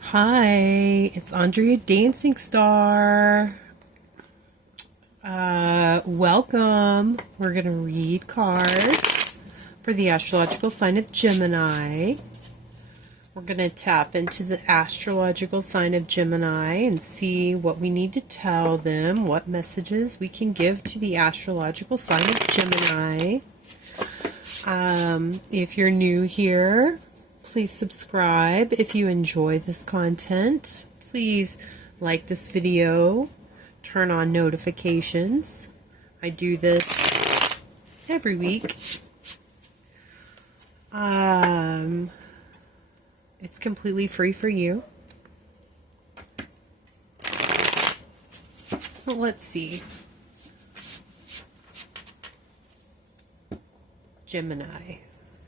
Hi, it's Andrea Dancing Star. Welcome. We're going to read cards for the astrological sign of Gemini. We're going to tap into the astrological sign of Gemini and see what we need to tell them, what messages we can give to the astrological sign of Gemini. If you're new here, please subscribe. If you enjoy this content, please like this video, turn on notifications. I do this every week. It's completely free for you. Well, let's see. Gemini.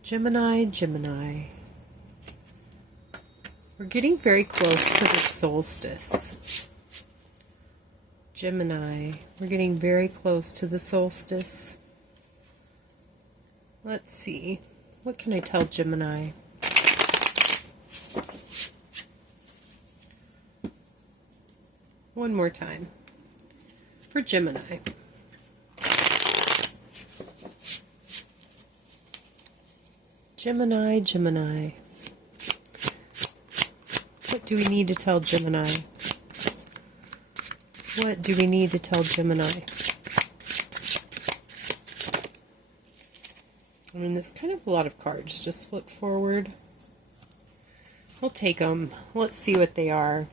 Gemini. We're getting very close to the solstice. Gemini. We're getting very close to the solstice. Let's see. What can I tell Gemini? One more time. For Gemini. Gemini. What do we need to tell Gemini? What do we need to tell Gemini? I mean, there's kind of a lot of cards. Just flip forward. We'll take them. Let's see what they are.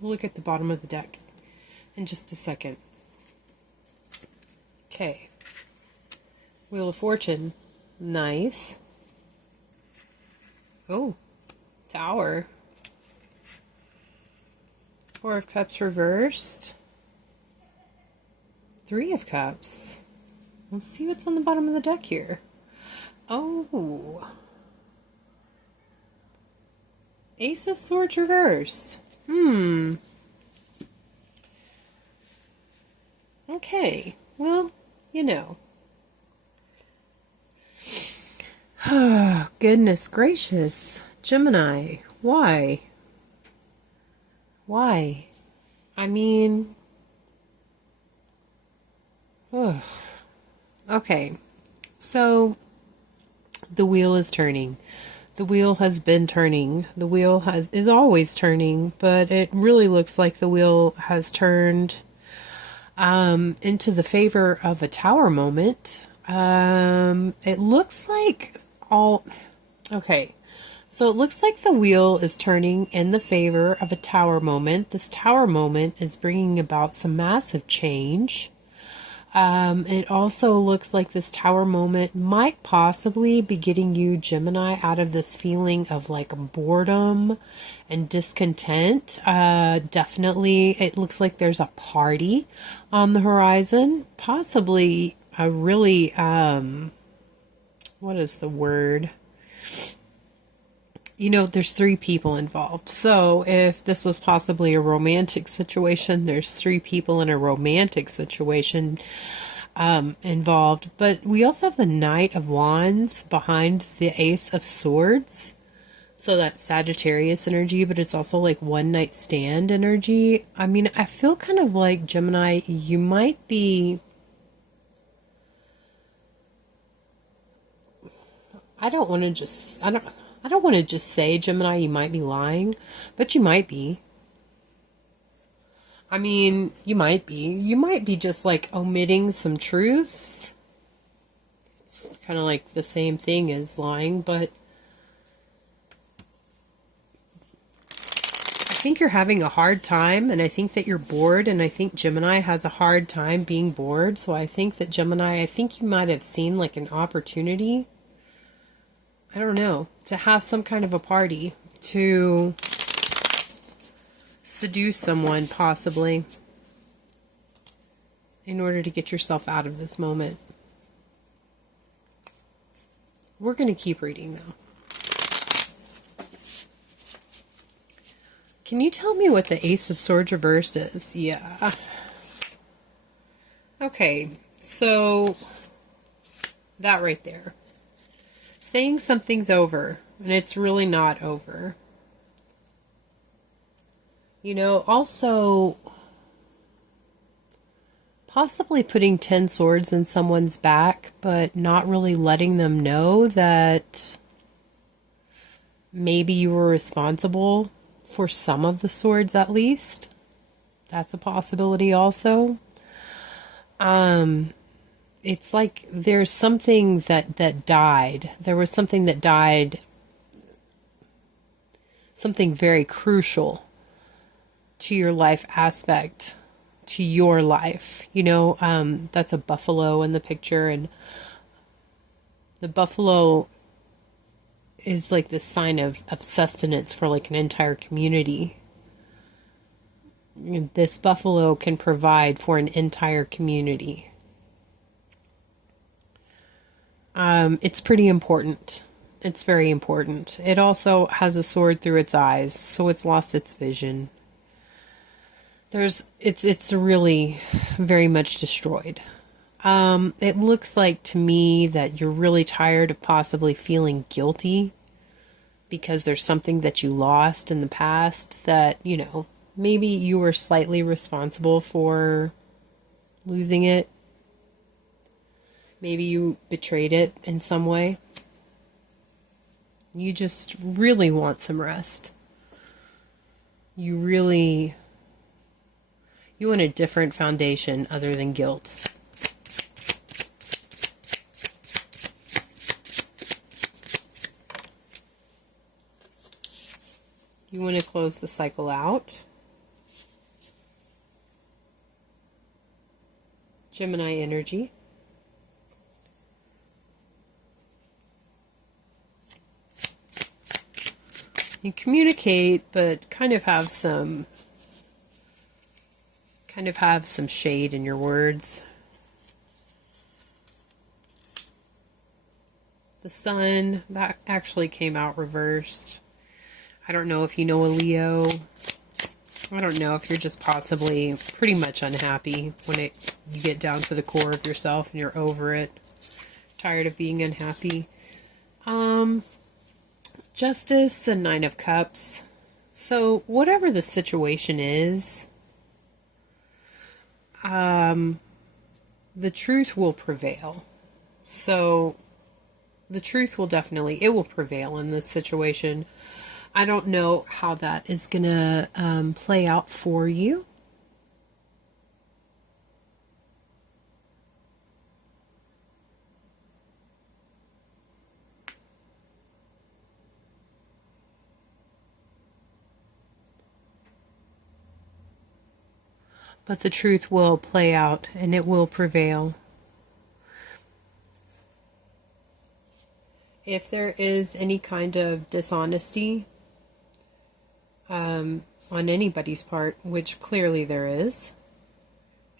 We'll look at the bottom of the deck in just a second. Okay. Wheel of Fortune. Nice. Oh, Tower. Four of Cups reversed. Three of Cups. Let's see what's on the bottom of the deck here. Oh. Ace of Swords reversed. Okay. Well, you know. Oh, goodness gracious. Gemini, why? Why? I mean... Okay. So, the wheel is turning. The wheel has been turning. The wheel is always turning, but it really looks like the wheel has turned into the favor of a Tower moment. It looks like okay, so it looks like the wheel is turning in the favor of a Tower moment. This Tower moment is bringing about some massive change. It also looks like this Tower moment might possibly be getting you, Gemini, out of this feeling of like boredom and discontent. Definitely, it looks like there's a party on the horizon, possibly a really, what is the word? You know, there's three people involved. So if this was possibly a romantic situation, there's three people in a romantic situation involved. But we also have the Knight of Wands behind the Ace of Swords. So that's Sagittarius energy, but it's also like one night stand energy. I mean, I feel kind of like, Gemini, you might be... I don't want to just say, Gemini, you might be lying, but you might be. I mean, you might be. You might be just like omitting some truths. It's kind of like the same thing as lying, but I think you're having a hard time, and I think that you're bored, and I think Gemini has a hard time being bored. So I think that Gemini, I think you might have seen like an opportunity, I don't know, to have some kind of a party, to seduce someone, possibly, in order to get yourself out of this moment. We're going to keep reading, though. Can you tell me what the Ace of Swords reversed is? Yeah. Okay, so that right there. Saying something's over, and it's really not over. Also possibly putting 10 swords in someone's back, but not really letting them know that maybe you were responsible for some of the swords at least. That's a possibility also. It's like there's something that died. There was something that died, something very crucial to your life aspect, to your life. That's a buffalo in the picture, and the buffalo is like the sign of sustenance for like an entire community. This buffalo can provide for an entire community. It's pretty important. It's very important. It also has a sword through its eyes, so it's lost its vision. It's really very much destroyed. It looks like to me that you're really tired of possibly feeling guilty because there's something that you lost in the past that, maybe you were slightly responsible for losing it. Maybe you betrayed it in some way. You just really want some rest. You want a different foundation other than guilt. You want to close the cycle out. Gemini energy. You communicate, but kind of have some shade in your words. The sun, that actually came out reversed. I don't know if you know a Leo. I don't know if you're just possibly pretty much unhappy when you get down to the core of yourself and you're over it. Tired of being unhappy. Justice and Nine of Cups. So whatever the situation is, the truth will prevail. So the truth will it will prevail in this situation. I don't know how that is going to play out for you. But the truth will play out and it will prevail. If there is any kind of dishonesty on anybody's part, which clearly there is,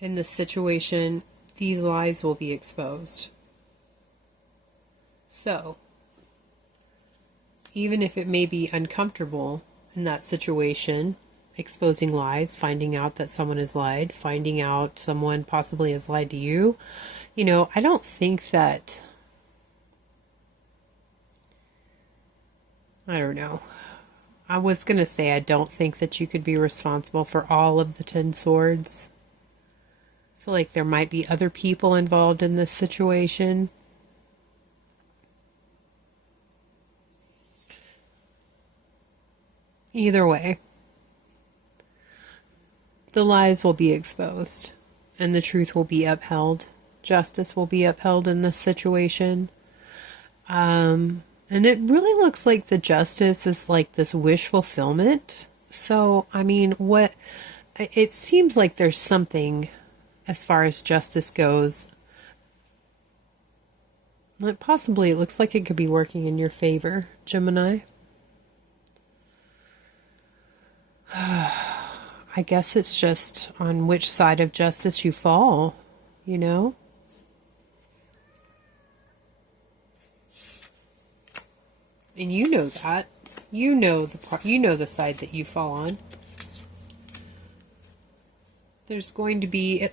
in this situation, these lies will be exposed. So, even if it may be uncomfortable in that situation, exposing lies, finding out that someone has lied, finding out someone possibly has lied to you, I don't think that, I don't know. I was going to say I don't think that you could be responsible for all of the 10 swords. I feel like there might be other people involved in this situation. Either way, the lies will be exposed and the truth will be upheld. Justice will be upheld in this situation. And it really looks like the justice is like this wish fulfillment. So, it seems like there's something as far as justice goes. Possibly it looks like it could be working in your favor, Gemini. I guess it's just on which side of justice you fall, And you know that. You know the side that you fall on. There's going to be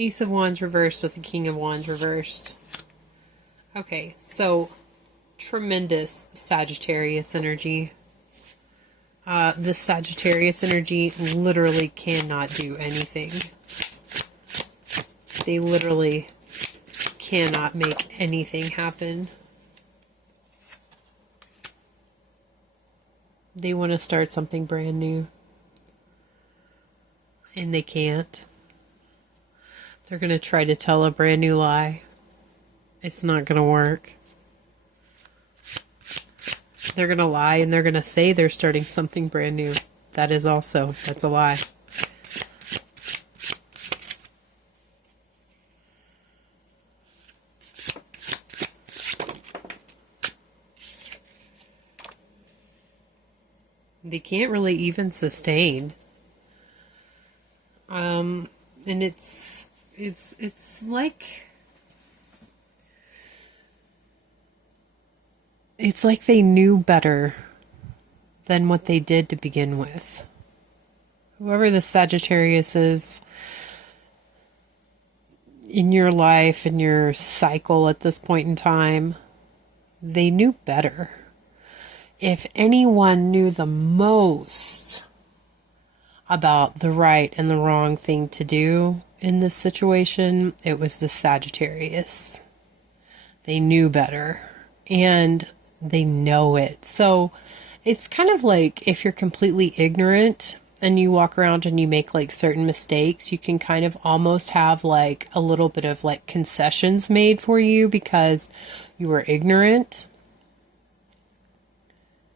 Ace of Wands reversed with the King of Wands reversed. Okay, so tremendous Sagittarius energy. This Sagittarius energy literally cannot do anything. They literally cannot make anything happen. They want to start something brand new. And they can't. They're going to try to tell a brand new lie. It's not going to work. They're going to lie and they're going to say they're starting something brand new. That's a lie. They can't really even sustain. And it's like, it's like they knew better than what they did to begin with. Whoever the Sagittarius is in your life, in your cycle at this point in time, they knew better. If anyone knew the most about the right and the wrong thing to do in this situation, it was the Sagittarius. They knew better, and they know it. So it's kind of like if you're completely ignorant and you walk around and you make like certain mistakes, you can kind of almost have like a little bit of like concessions made for you because you were ignorant.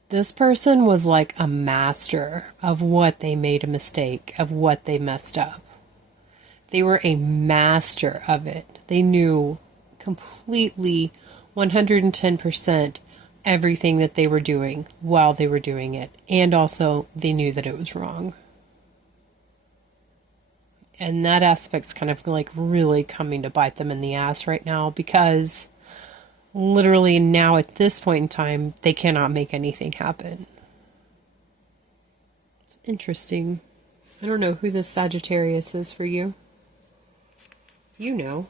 This person was like a master of what they made a mistake, of what they messed up. They were a master of it. They knew completely 110% everything that they were doing while they were doing it. And also they knew that it was wrong. And that aspect's kind of like really coming to bite them in the ass right now because literally now at this point in time, they cannot make anything happen. It's interesting. I don't know who this Sagittarius is for you. You know.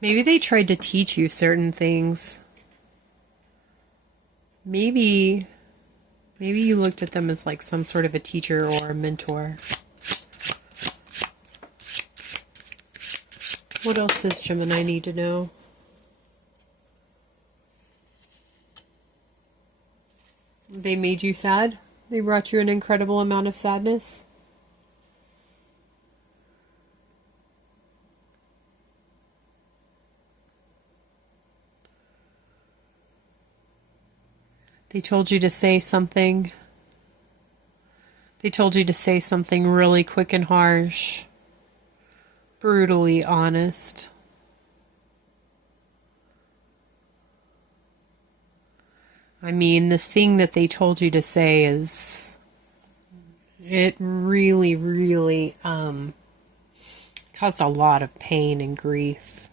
Maybe they tried to teach you certain things. Maybe you looked at them as like some sort of a teacher or a mentor. What else does Gemini need to know? They made you sad? They brought you an incredible amount of sadness? They told you to say something. They told you to say something really quick and harsh. Brutally honest. I mean, this thing that they told you to say it really, really, caused a lot of pain and grief.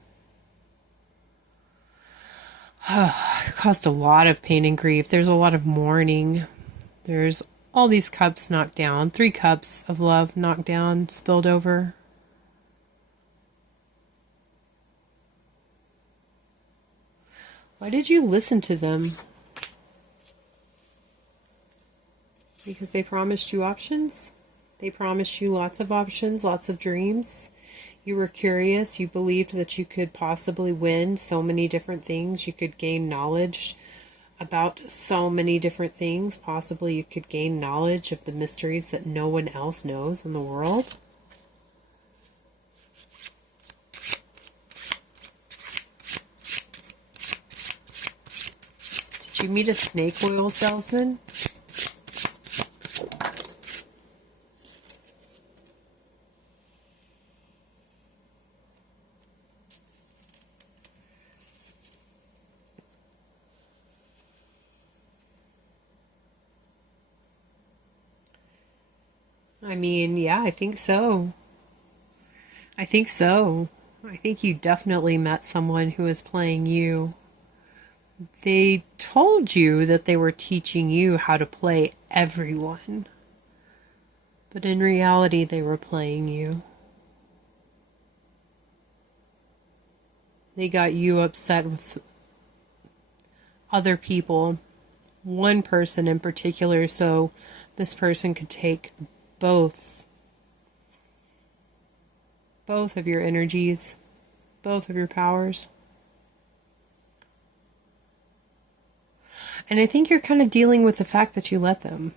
It caused a lot of pain and grief. There's a lot of mourning. There's all these cups knocked down. 3 cups of love knocked down, spilled over. Why did you listen to them? Because they promised you options? They promised you lots of options, lots of dreams. You were curious. You believed that you could possibly win so many different things. You could gain knowledge about so many different things. Possibly you could gain knowledge of the mysteries that no one else knows in the world. Did you meet a snake oil salesman? I mean, yeah, I think so. I think so. I think you definitely met someone who is playing you They told you that they were teaching you how to play everyone, but in reality, they were playing you. They got you upset with other people, one person in particular, so this person could take both of your energies, both of your powers. And I think you're kind of dealing with the fact that you let them.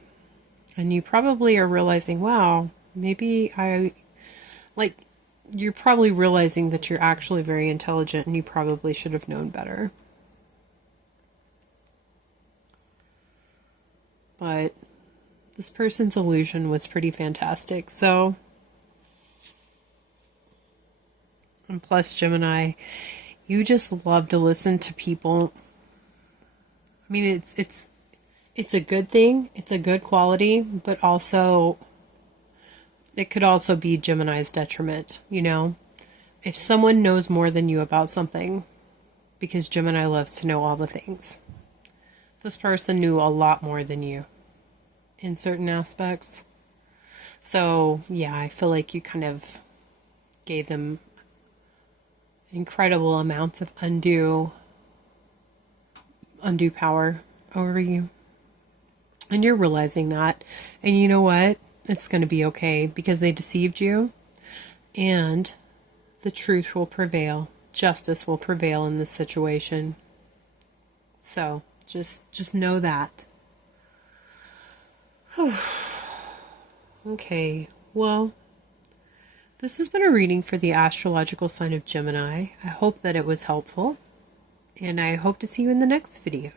And you probably are realizing, wow, maybe you're probably realizing that you're actually very intelligent and you probably should have known better. But this person's illusion was pretty fantastic. So, and plus Gemini, you just love to listen to people. I mean, it's a good thing. It's a good quality, but also it could also be Gemini's detriment, you know? If someone knows more than you about something, because Gemini loves to know all the things. This person knew a lot more than you in certain aspects. So, yeah, I feel like you kind of gave them incredible amounts of undue power over you. And you're realizing that. And you know what? It's going to be okay because they deceived you. And the truth will prevail. Justice will prevail in this situation. So, just know that. Okay, well, this has been a reading for the astrological sign of Gemini. I hope that it was helpful, and I hope to see you in the next video.